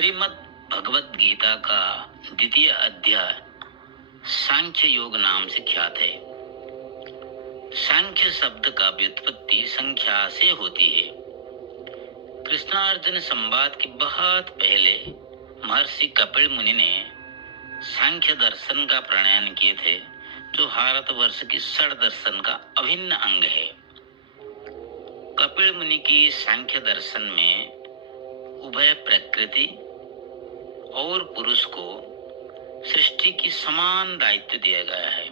श्रीमद् भगवत गीता का द्वितीय अध्याय सांख्य योग नाम से ख्यात है। सांख्य शब्द का व्युत्पत्ति संख्या से होती है। कृष्णार्जुन संवाद के बहुत पहले महर्षि कपिल मुनि ने सांख्य दर्शन का प्रणयन किए थे, जो भारतवर्ष की षड दर्शन का अभिन्न अंग है। कपिल मुनि की सांख्य दर्शन में उभय प्रकृति और पुरुष को सृष्टि की समान दायित्व दिया गया है,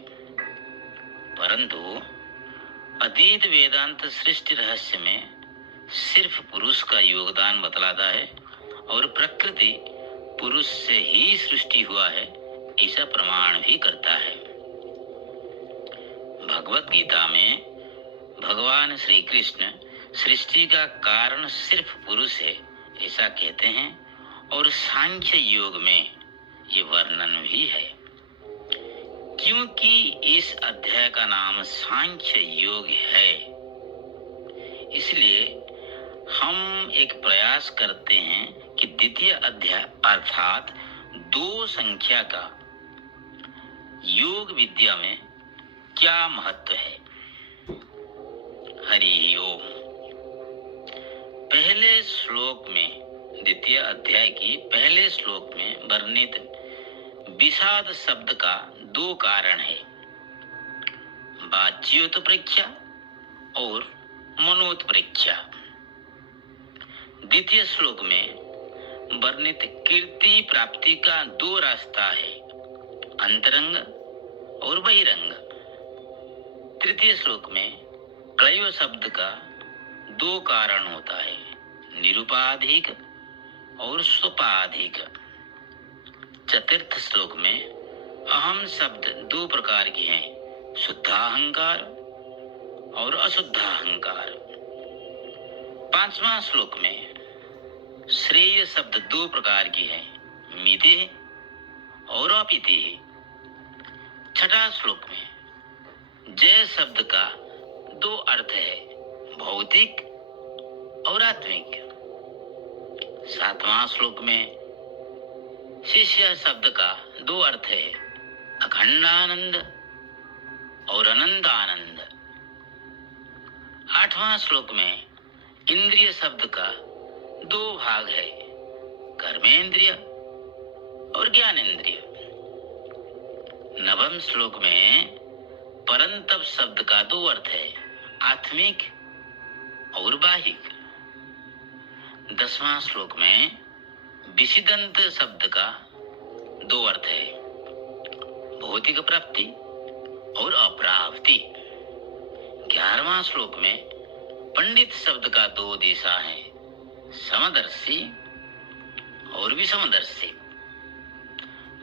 परंतु अद्वैत वेदांत सृष्टि रहस्य में सिर्फ पुरुष का योगदान बतलाता है और प्रकृति पुरुष से ही सृष्टि हुआ है, ऐसा प्रमाण भी करता है। भगवत गीता में भगवान श्री कृष्ण सृष्टि का कारण सिर्फ पुरुष है ऐसा कहते हैं, और सांख्य योग में ये वर्णन भी है। क्योंकि इस अध्याय का नाम सांख्य योग है, इसलिए हम एक प्रयास करते हैं कि द्वितीय अध्याय अर्थात 2 संख्या का योग विद्या में क्या महत्व है। हरि ओम। पहले श्लोक में, द्वितीय अध्याय की पहले श्लोक में वर्णित विषाद शब्द का 2 कारण है, वाच्योत्प्रेक्षा और मनोत्प्रेक्षा। द्वितीय श्लोक में वर्णित कीर्ति प्राप्ति का 2 रास्ता है, अंतरंग और बहिरंग। तृतीय श्लोक में क्लैव शब्द का 2 कारण होता है, निरुपाधिक और स्वपाधिक। चतुर्थ श्लोक में अहम शब्द 2 प्रकार की हैं, शुद्धाहंकार और अशुद्धाहंकार। 5वां श्लोक में श्रेय शब्द 2 प्रकार की है, मिति और अपिति। 6वां श्लोक में जय शब्द का 2 अर्थ है, भौतिक और आत्मिक। 7वां श्लोक में शिष्य शब्द का 2 अर्थ है, अखंडानंद और अनंतानंद। 8वां श्लोक में इंद्रिय शब्द का 2 भाग है, कर्मेंद्रिय और ज्ञानेंद्रिय। 9वें श्लोक में परंतप शब्द का 2 अर्थ है, आत्मिक और बाहिक। 10वां श्लोक में विषिदंत शब्द का 2 अर्थ है, भौतिक प्राप्ति और अप्राप्ति। 11वां श्लोक में पंडित शब्द का 2 दिशा है, समदर्शी और विषमदर्शी।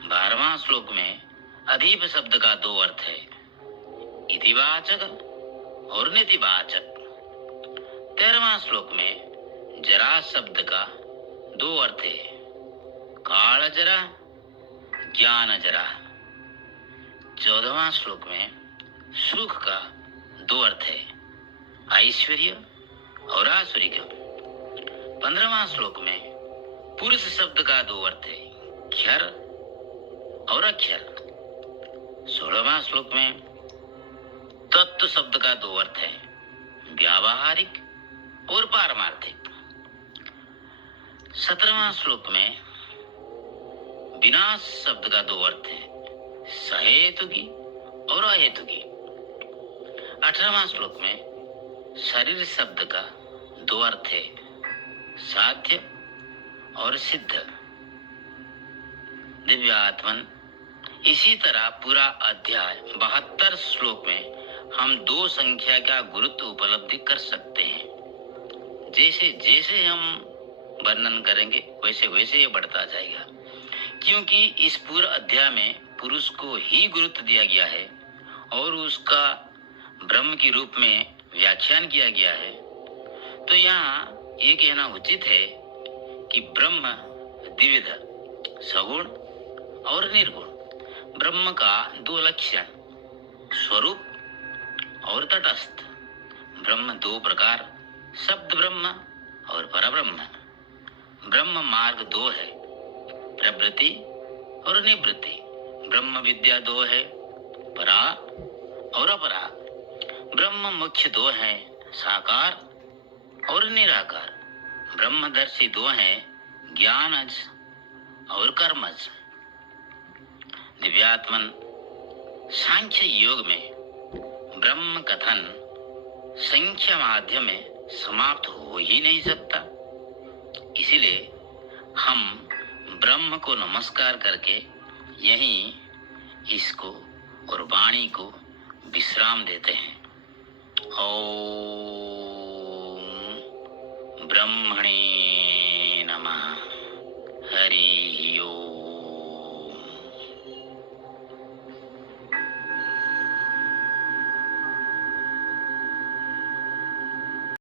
12वां श्लोक में अधीप शब्द का 2 अर्थ है, इतिवाचक और नेतिवाचक। 13वां श्लोक में जरा शब्द का 2 अर्थ है, काल जरा, ज्ञान जरा। 14वां श्लोक में सुख का 2 अर्थ है, ऐश्वर्य और आसुरिक। 15वां श्लोक में पुरुष शब्द का 2 अर्थ है, क्षर और अक्षर। 16वां श्लोक में तत्व शब्द का 2 अर्थ है, व्यावहारिक और पारमार्थिक। 17वां श्लोक में विनाश शब्द का 2 अर्थ है, सहेतुकी और अहेतुकी। 18वां श्लोक में शरीर शब्द का 2 अर्थ है, साध्य और सिद्ध। दिव्यात्मन। इसी तरह पूरा अध्याय 72 श्लोक में हम 2 संख्या का गुरुत्व उपलब्धि कर सकते हैं। जैसे जैसे हम वर्णन करेंगे वैसे वैसे ये बढ़ता जाएगा, क्योंकि इस पूरे अध्याय में पुरुष को ही गुरुत्व दिया गया है और उसका ब्रह्म के रूप में व्याख्यान किया गया है। तो यहाँ ये कहना उचित है कि ब्रह्म द्विविध, सगुण और निर्गुण। ब्रह्म का 2 लक्षण, स्वरूप और तटस्थ। ब्रह्म 2 प्रकार, शब्द ब्रह्म और परब्रह्म। ब्रह्म मार्ग 2 है, प्रवृत्ति और निवृत्ति। ब्रह्म विद्या दो है, परा और अपरा। ब्रह्म मुख्य दो है, साकार और निराकार। ब्रह्मदर्शी दो है, ज्ञानज और कर्मज। दिव्यात्मन सांख्य योग में ब्रह्म कथन संख्या माध्यम में समाप्त हो ही नहीं सकता। इसीलिए हम ब्रह्म को नमस्कार करके यहीं इसको और वाणी को विश्राम देते हैं। ओम ब्रह्मणे नमः। हरि